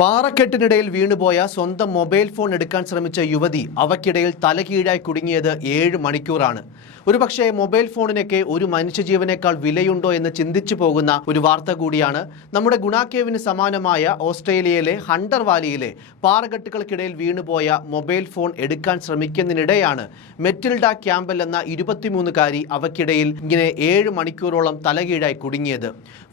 പാറക്കെട്ടിനിടയിൽ വീണുപോയ സ്വന്തം mobile phone എടുക്കാൻ ശ്രമിച്ച യുവതി അവയ്ക്കിടയിൽ തലകീഴായി കുടുങ്ങിയത് 7 മണിക്കൂറാണ്. ഒരുപക്ഷെ മൊബൈൽ ഫോണിനൊക്കെ ഒരു മനുഷ്യജീവനേക്കാൾ വിലയുണ്ടോ എന്ന് ചിന്തിച്ചു പോകുന്ന ഒരു വാർത്ത കൂടിയാണ്. നമ്മുടെ ഗുണാക്കേവിന് സമാനമായ ഓസ്ട്രേലിയയിലെ ഹണ്ടർ വാലിയിലെ പാറക്കെട്ടുകൾക്കിടയിൽ വീണുപോയ മൊബൈൽ ഫോൺ എടുക്കാൻ ശ്രമിക്കുന്നതിനിടെയാണ് മെറ്റിൽഡ ക്യാമ്പൽ എന്ന 23-കാരി അവയ്ക്കിടയിൽ ഇങ്ങനെ 7 മണിക്കൂറോളം തലകീഴായി കുടുങ്ങിയത്.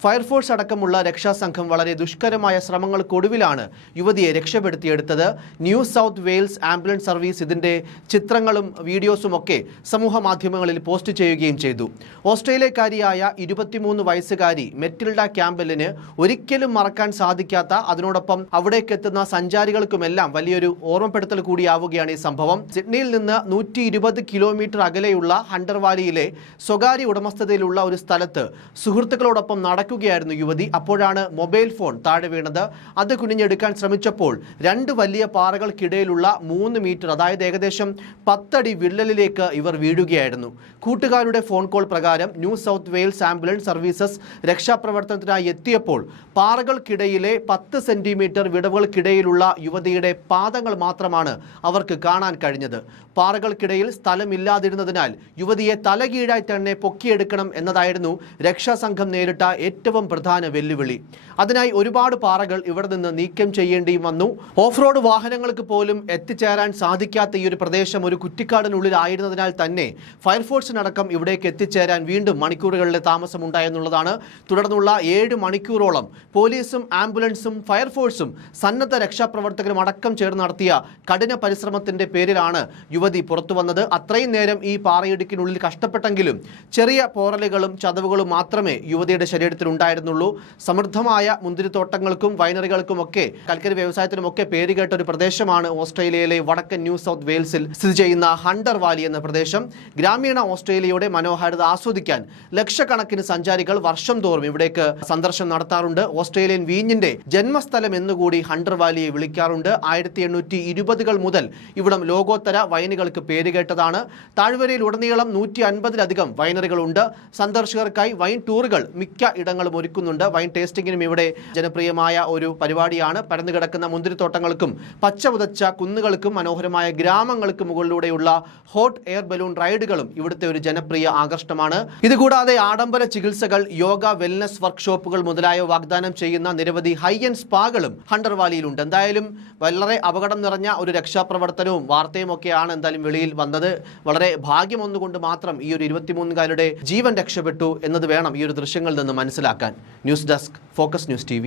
ഫയർഫോഴ്സ് അടക്കമുള്ള രക്ഷാസംഘം വളരെ ദുഷ്കരമായ ശ്രമങ്ങൾക്കൊടുവിലാണ് യുവതിയെ രക്ഷപ്പെടുത്തിയെടുത്തത്. New South Wales ambulance service ഇതിന്റെ ചിത്രങ്ങളും വീഡിയോസും ഒക്കെ സമൂഹ മാധ്യമങ്ങളിൽ പോസ്റ്റ് ചെയ്യുകയും ചെയ്തു. ഓസ്ട്രേലിയക്കാരിയായ 23 വയസ്സുകാരി മെറ്റിൽഡ ക്യാമ്പലിന് ഒരിക്കലും മറക്കാൻ സാധിക്കാത്ത, അതിനോടൊപ്പം അവിടേക്കെത്തുന്ന സഞ്ചാരികൾക്കുമെല്ലാം വലിയൊരു ഓർമ്മപ്പെടുത്തൽ കൂടിയാവുകയാണ് ഈ സംഭവം. സിഡ്നിയിൽ നിന്ന് 120 കിലോമീറ്റർ അകലെയുള്ള ഹണ്ടർ വാലിയിലെ സ്വകാര്യ ഉടമസ്ഥതയിലുള്ള ഒരു സ്ഥലത്ത് സുഹൃത്തുക്കളോടൊപ്പം നടക്കുകയായിരുന്നു യുവതി. അപ്പോഴാണ് മൊബൈൽ ഫോൺ താഴെ വീണത്. അത് കുനിഞ്ഞെടുക്കാൻ ശ്രമിച്ചപ്പോൾ 2 വലിയ പാറകൾക്കിടയിലുള്ള 3 മീറ്റർ, അതായത് ഏകദേശം 10 അടി വിള്ളലിലേക്ക് ഇവർ വീഴുകയായിരുന്നു. കൂട്ടുകാരുടെ ഫോൺ കോൾ പ്രകാരം New South Wales ambulance services രക്ഷാപ്രവർത്തനത്തിനായി എത്തിയപ്പോൾ പാറകൾക്കിടയിലെ 10 സെന്റിമീറ്റർ വിടവുകൾക്കിടയിലുള്ള യുവതിയുടെ പാദങ്ങൾ മാത്രമാണ് അവർക്ക് കാണാൻ കഴിഞ്ഞത്. പാറകൾക്കിടയിൽ സ്ഥലമില്ലാതിരുന്നതിനാൽ യുവതിയെ തലകീഴായി തന്നെ പൊക്കിയെടുക്കണം എന്നതായിരുന്നു രക്ഷാസംഘം നേരിട്ട ഏറ്റവും പ്രധാന വെല്ലുവിളി. അതിനായി ഒരുപാട് പാറകൾ ഇവിടെ നിന്ന് നീക്കം ചെയ്യേണ്ടിയും വന്നു. ഓഫ് റോഡ് വാഹനങ്ങൾക്ക് പോലും എത്തിച്ചേരാൻ സാധിക്കാത്ത ഈ ഒരു പ്രദേശം ഒരു കുറ്റിക്കാടിനുള്ളിലായിരുന്നതിനാൽ തന്നെ ഫയർഫോഴ്സിനടക്കം ഇവിടേക്ക് എത്തിച്ചേരാൻ വീണ്ടും മണിക്കൂറുകളിലെ താമസമുണ്ടായെന്നുള്ളതാണ്. തുടർന്നുള്ള 7 മണിക്കൂറോളം പോലീസും ആംബുലൻസും ഫയർഫോഴ്സും സന്നദ്ധ രക്ഷാപ്രവർത്തകരും അടക്കം ചേർന്ന് നടത്തിയ കഠിന പരിശ്രമത്തിന്റെ പേരിലാണ് യുവതി പുറത്തു വന്നത്. അത്രയും നേരം ഈ പാറയിടുക്കിനുള്ളിൽ കഷ്ടപ്പെട്ടെങ്കിലും ചെറിയ പോറലുകളും ചതവുകളും മാത്രമേ യുവതിയുടെ ശരീരത്തിൽ ഉണ്ടായിരുന്നുള്ളൂ. സമൃദ്ധമായ മുന്തിരിത്തോട്ടങ്ങൾക്കും വൈനറികൾക്കുമൊക്കെ കൽക്കരി വ്യവസായത്തിനുമൊക്കെ പേരുകേട്ട ഒരു പ്രദേശമാണ് ഓസ്ട്രേലിയയിലെ വടക്കൻ ന്യൂ സൗത്ത് വെയിൽസിൽ സ്ഥിതി ചെയ്യുന്ന ഹണ്ടർ വാലി എന്ന പ്രദേശം. ഗ്രാമീണ ഓസ്ട്രേലിയയുടെ മനോഹാരിത ആസ്വദിക്കാൻ ലക്ഷക്കണക്കിന് സഞ്ചാരികൾ വർഷം തോറും ഇവിടേക്ക് സന്ദർശനം നടത്താറുണ്ട്. ഓസ്ട്രേലിയൻ വീഞ്ഞിന്റെ ജന്മസ്ഥലം എന്നുകൂടി ഹണ്ടർ വാലിയെ വിളിക്കാറുണ്ട്. 1820-കൾ മുതൽ ഇവിടം ലോകോത്തര വൈനുകൾക്ക് പേരുകേട്ടതാണ്. താഴ്വരയിൽ ഉടനീളം 150-ലധികം വൈനറികളുണ്ട്. സന്ദർശകർക്കായി വൈൻ ടൂറുകൾ മിക്ക ഇടങ്ങളും ഒരുക്കുന്നുണ്ട്. വൈൻ ടേസ്റ്റിംഗിനും ഇവിടെ ജനപ്രിയമായ ഒരു പരിപാടിയാണ്. പരന്നുകിടക്കുന്ന മുന്തിരിത്തോട്ടങ്ങൾക്കും പച്ചപുതച്ച കുന്നുകൾക്കും മനോഹരമായ ഗ്രാമങ്ങൾക്ക് മുകളിലൂടെയുള്ള ഹോട്ട് എയർ ബലൂൺ റൈഡുകളും ഇവിടുത്തെ ഒരു ജനപ്രിയ ആകർഷണമാണ്. ഇതുകൂടാതെ ആഡംബര ചികിത്സകൾ, യോഗ, വെൽനസ് വർക്ക്ഷോപ്പുകൾ മുതലായ വാഗ്ദാനം ചെയ്യുന്ന നിരവധി ഹൈ എൻഡ് സ്പാകളും ഹണ്ടർ വാലിയിലുണ്ട്. എന്തായാലും വളരെ അപകടം നിറഞ്ഞ ഒരു രക്ഷാപ്രവർത്തനവും വാർത്തയും ഒക്കെയാണ് എന്തായാലും വെളിയിൽ വന്നത്. വളരെ ഭാഗ്യം ഒന്നുകൊണ്ട് മാത്രം ഈ ഒരു 23-കാരുടെ ജീവൻ രക്ഷപ്പെട്ടു എന്നത് വേണം ഈ ഒരു ദൃശ്യങ്ങളിൽ നിന്ന് മനസ്സിലാക്കാൻ. News desk, focus news TV.